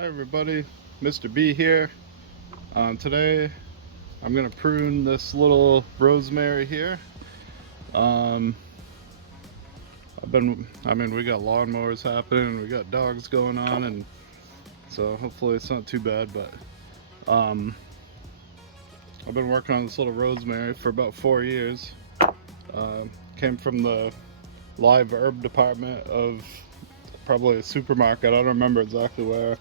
Hi everybody, Mr. B here. Today I'm gonna prune this little rosemary here. Um, we got lawnmowers happening, we got dogs going on, and so hopefully it's not too bad. But I've been working on this little rosemary for about 4 years. Came from the live herb department of probably a supermarket. I don't remember exactly where.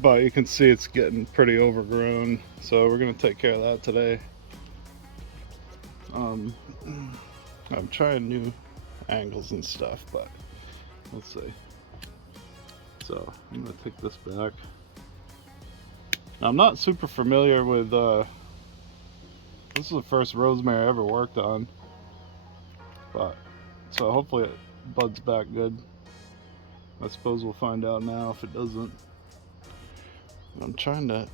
But you can see it's getting pretty overgrown, so we're gonna take care of that today. I'm trying new angles and stuff, but let's see. So I'm gonna take this back. Now, I'm not super familiar with this is the first rosemary I ever worked on, but so hopefully it buds back good. I suppose we'll find out now if it doesn't. I'm trying to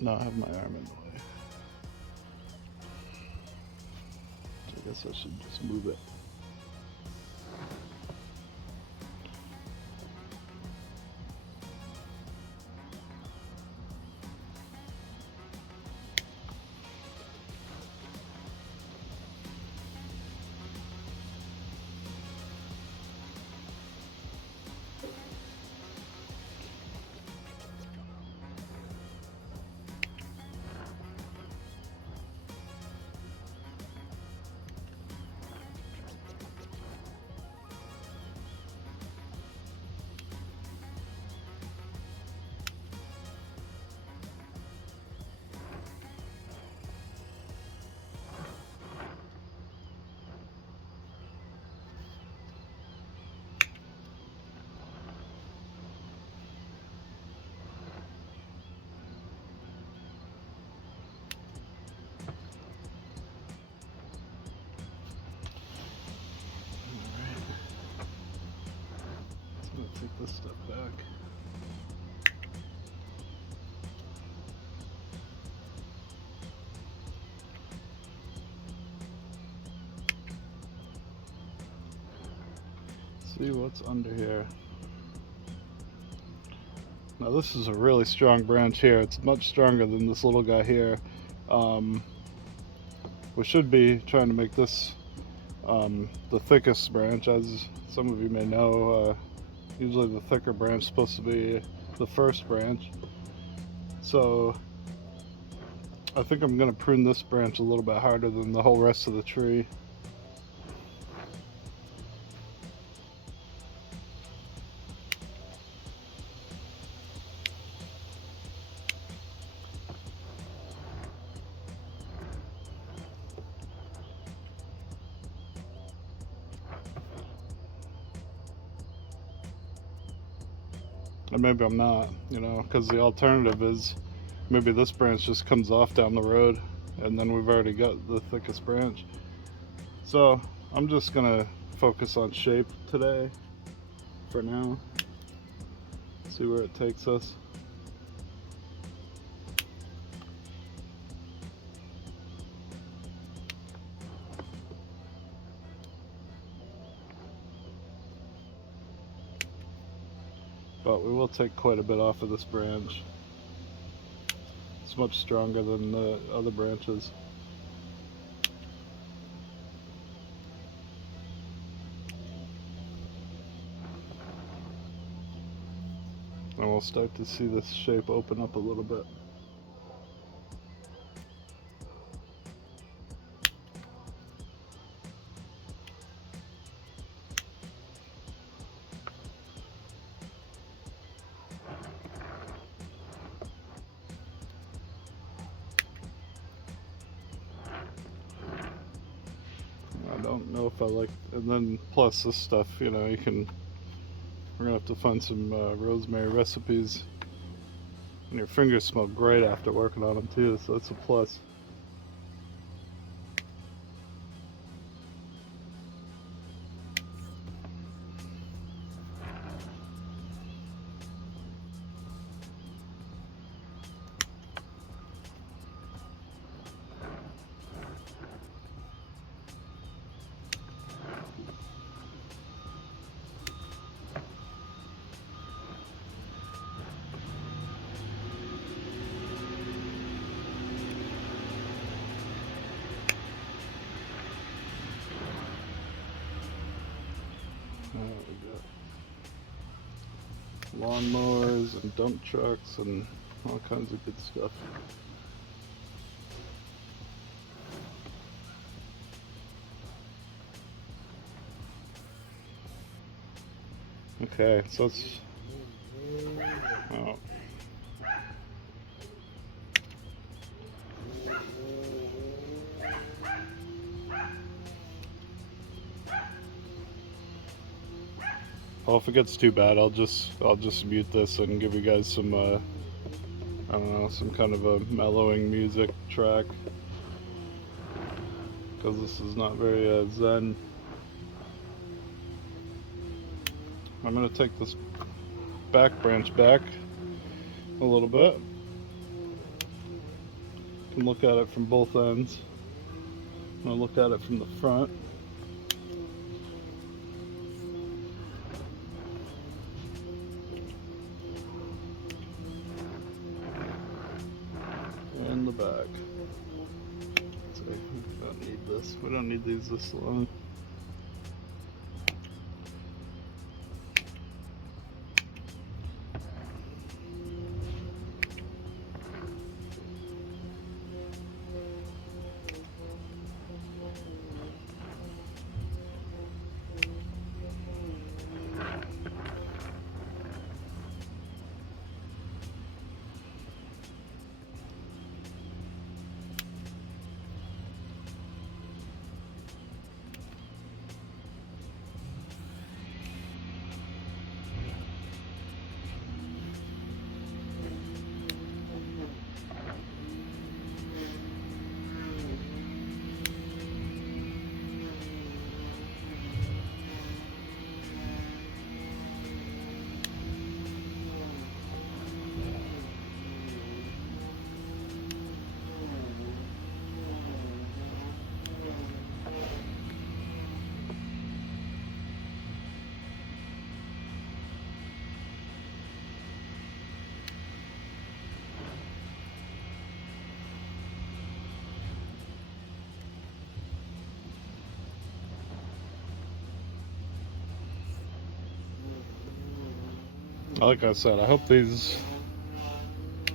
not have my arm in the way. I guess I should just move it. Take this stuff back. See what's under here. Now this is a really strong branch here. It's much stronger than this little guy here. We should be trying to make this the thickest branch. As some of you may know, usually the thicker branch is supposed to be the first branch. So I think I'm going to prune this branch a little bit harder than the whole rest of the tree. And maybe I'm not, because the alternative is maybe this branch just comes off down the road and then we've already got the thickest branch. So I'm just gonna focus on shape today for now, see where it takes us. But we will take quite a bit off of this branch. It's much stronger than the other branches. And we'll start to see this shape open up a little bit. I don't know if I like, and then plus this stuff, we're gonna have to find some rosemary recipes. And your fingers smell great after working on them too, so that's a plus. We got lawnmowers and dump trucks and all kinds of good stuff. Okay, so it's well, if it gets too bad, I'll just mute this and give you guys some I don't know, some kind of a mellowing music track, because this is not very zen. I'm gonna take this back branch back a little bit. You can look at it from both ends. I'm gonna look at it from the front. And the back. So we don't need this. We don't need these this long. Like I said, I hope these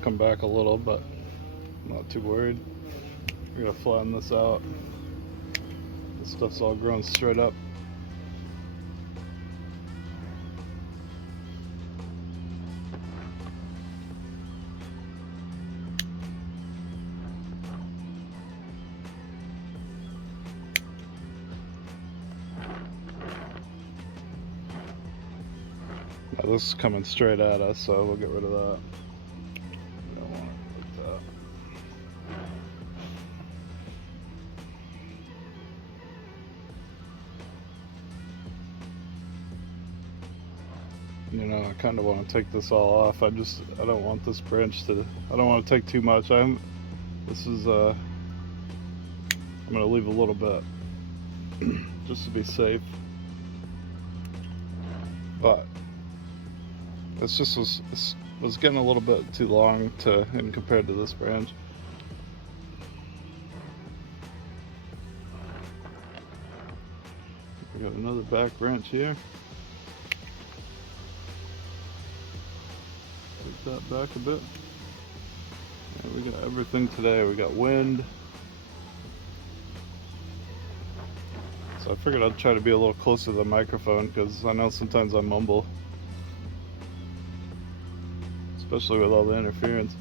come back a little, but I'm not too worried. We're gonna flatten this out. This stuff's all grown straight up. Now this is coming straight at us, so we'll get rid of that. We don't want it like that. You know, I kind of want to take this all off. I don't want this branch to, I don't want to take too much. I'm going to leave a little bit just to be safe. But this just was getting a little bit too long in compared to this branch. We got another back branch here. Take that back a bit. Yeah, we got everything today. We got wind. So I figured I'd try to be a little closer to the microphone, because I know sometimes I mumble, especially with all the interference.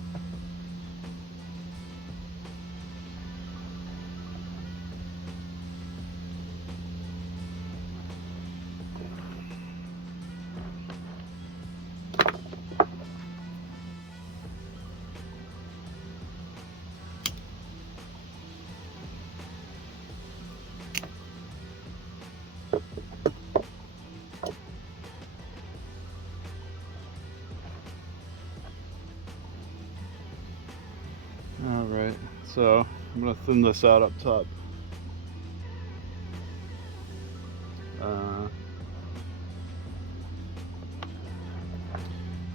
Alright, so I'm going to thin this out up top. And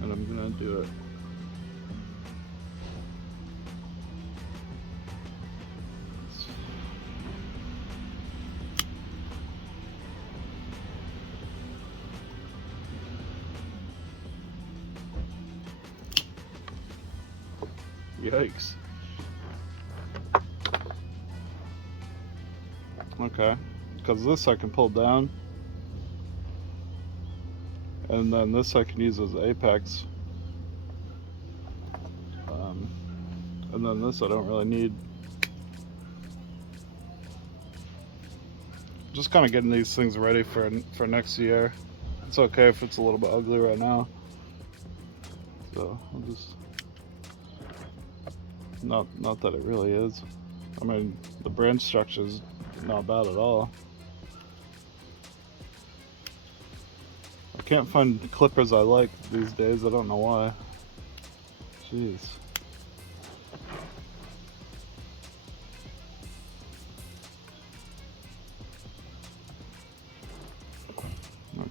I'm going to do it Yikes. Okay, because this I can pull down, and then this I can use as apex, and then this I don't really need. Just kind of getting these things ready for next year. It's okay if it's a little bit ugly right now. So I'll just, not that it really is. I mean, the branch structure is not bad at all. I can't find clippers I like these days. I don't know why. Jeez.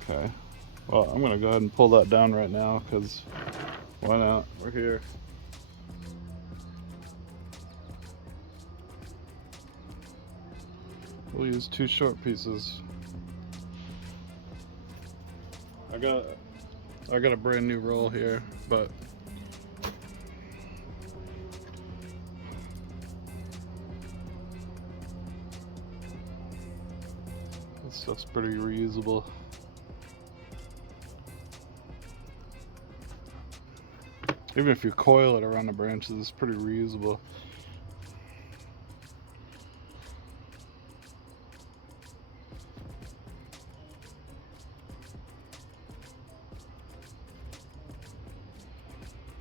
Okay. Well, I'm gonna go ahead and pull that down right now, because why not? We're here. We'll use 2 short pieces. I got a brand new roll here, but this stuff's pretty reusable. Even if you coil it around the branches, it's pretty reusable.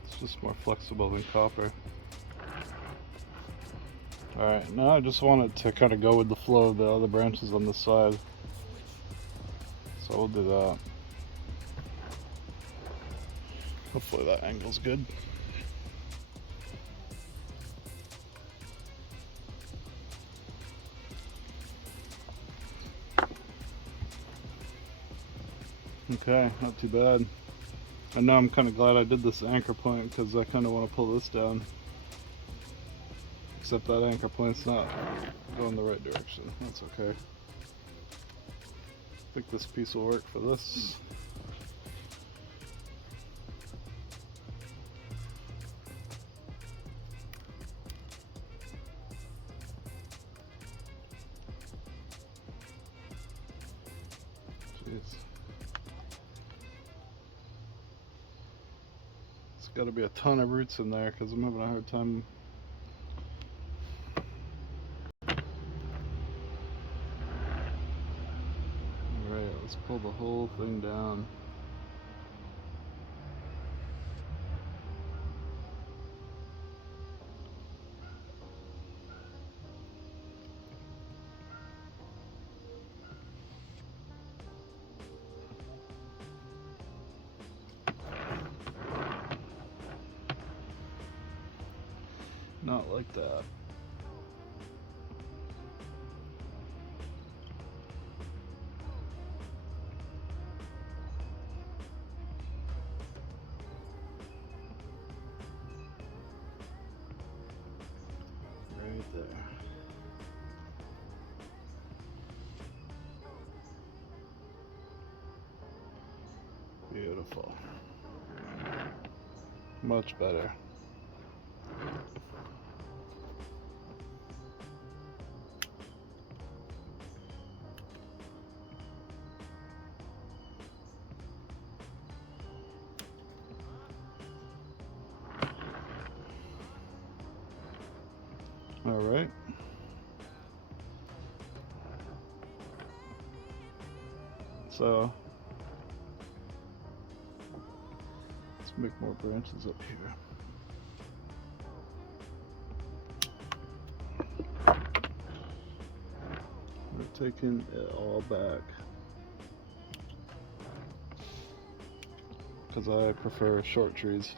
It's just more flexible than copper. Alright, now I just want it to kind of go with the flow of the other branches on the side. So we'll do that. Hopefully that angle's good. Okay, not too bad. And now I'm kind of glad I did this anchor point, because I kind of want to pull this down. Except that anchor point's not going the right direction. That's okay. I think this piece will work for this. Jeez. There's got to be a ton of roots in there, because I'm having a hard time. Alright, let's pull the whole thing down. Not like that. Right there. Beautiful. Much better. All right. So let's make more branches up here. We're taking it all back, because I prefer short trees.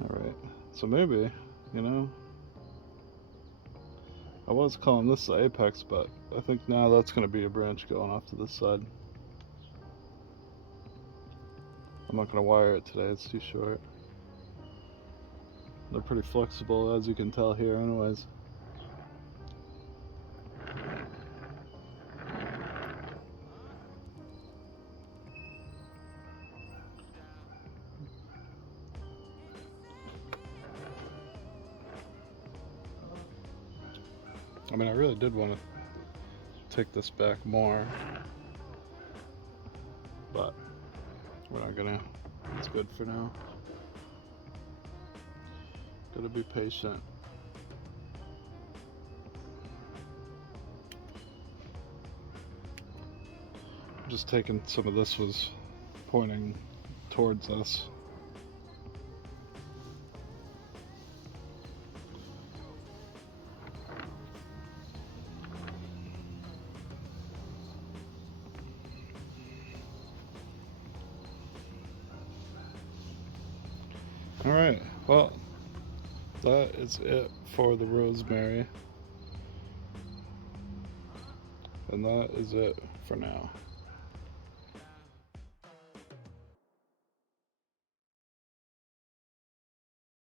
Alright, so maybe, you know, I was calling this the apex, but I think now that's going to be a branch going off to this side. I'm not going to wire it today, it's too short. They're pretty flexible, as you can tell here anyways. I mean, I really did want to take this back more, but we're not gonna. It's good for now. Gotta be patient. Just taking some of this was pointing towards us. Alright, well, that is it for the rosemary. And that is it for now.